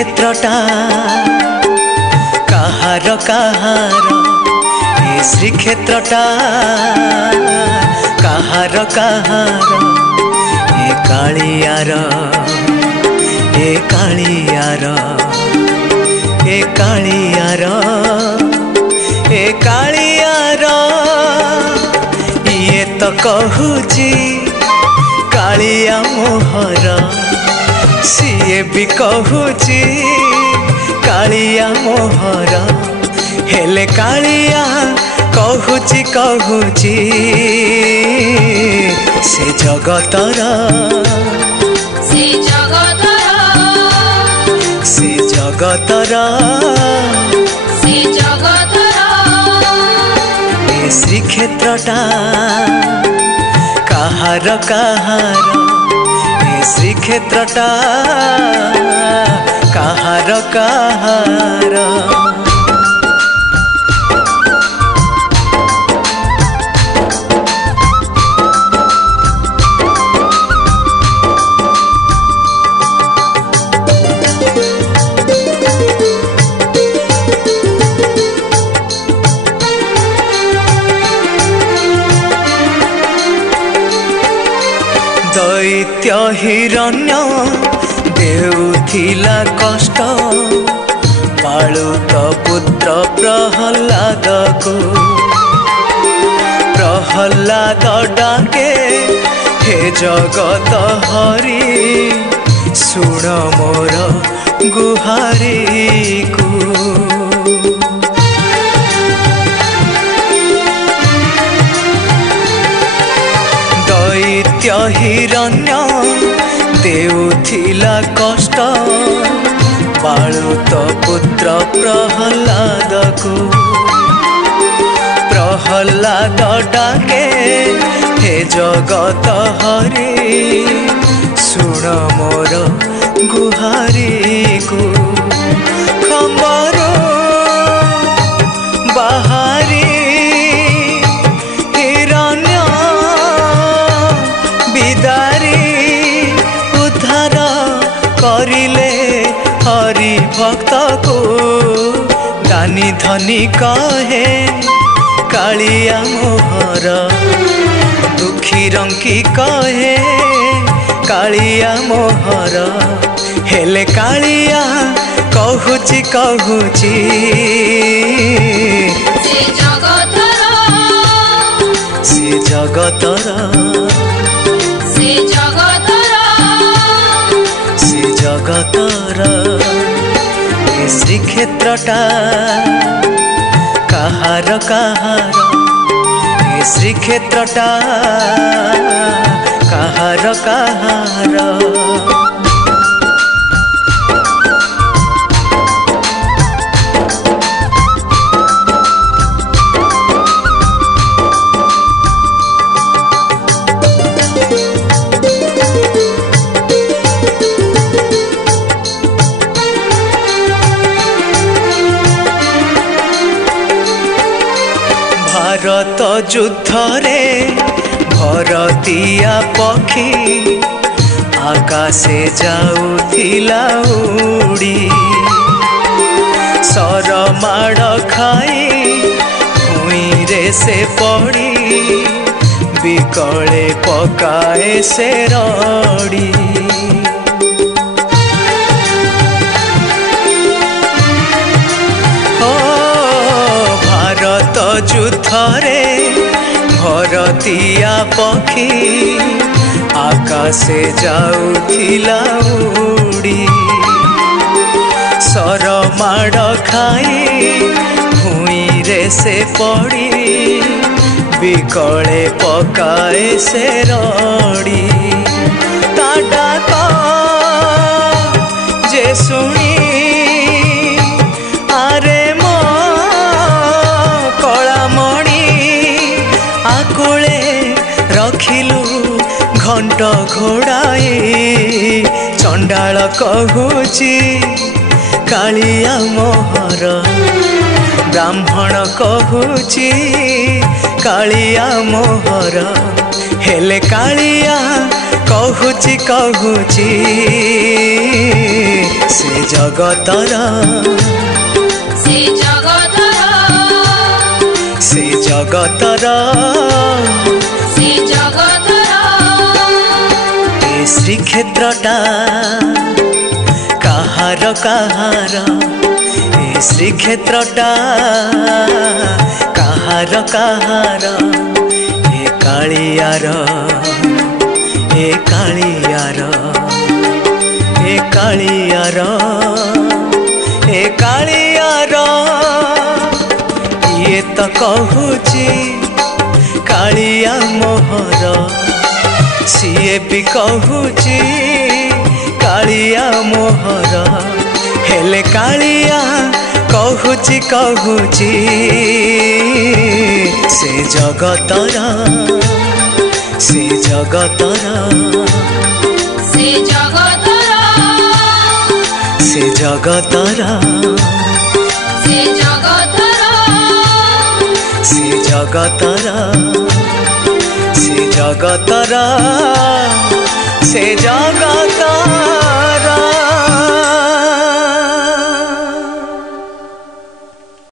श्रीक्षेत्रटा काहार काहार ए श्रीक्षेत्रटा काहार काहार ए कालियार ए कालियार ए कालियार ए कालियार ये तो कहूची कालिया मोहर सीए भी कहूची कालिया मोहर हेले कालिया कहूची कहूची से जगतर से जगतर से जगतर से जगतर ए श्रीक्षेत्रटा काहार काहार ए श्रीक्षेत्रटा काहार काहार दैत्य हिरण्य देउथिला कष्ट पाळुत पुत्र प्रहलाद को प्रहलाद डाके हे जगत हरि सुण मोर गुहारी को दैत्य हिरण्य देउथिला कष्ट पाळुत पुत्र प्रहलाद को प्रहलाद डाके हे जगत हरि सुण मोर गुहारी को खबर बाहारी करिले हरि भक्त को दानी धनी कहे कालिया मोहर दुखी रंकी कहे कालिया मोहर हेले कालिया कहूची कहूची से जगतर से जगतर से जगतर से जगतर ए श्रीक्षेत्रटा काहार काहार ए श्रीक्षेत्रटा काहार काहार भारत युद्ध रे भरतिया पक्षी आकाशे जाउथिला उड़ी सर माड़ खाई भूई रे से पड़ी बिकले पकाए से रड़ी युद्ध रे भरतिया पक्षी आकाशे जाउथिला उड़ी सर माड़ खाई भूई रे से पड़ी बिकले पकाए से रड़ी ता डाक जे सुनी आरे आकुले रखिलु घंट घोड़ाई चंडाल कहूची कालिया मोहर ब्राह्मण कहूची कालिया मोहर हेले कालिया कहुची कहुची से जगतर से जगतर से जगतर से जगतर ए श्रीक्षेत्रटा काहार काहार ए श्रीक्षेत्रटा काहार काहार ए कालियार ए कालियार ए कालियार ए कालियार ये तो कहूची कालिया मोहर सीए भी कहूची कालिया मोहर हेले कालिया कहूची कहूची से जगतर से जगतर से जगतर से जगतर से जगतर से जगतर से जगतर से जगतर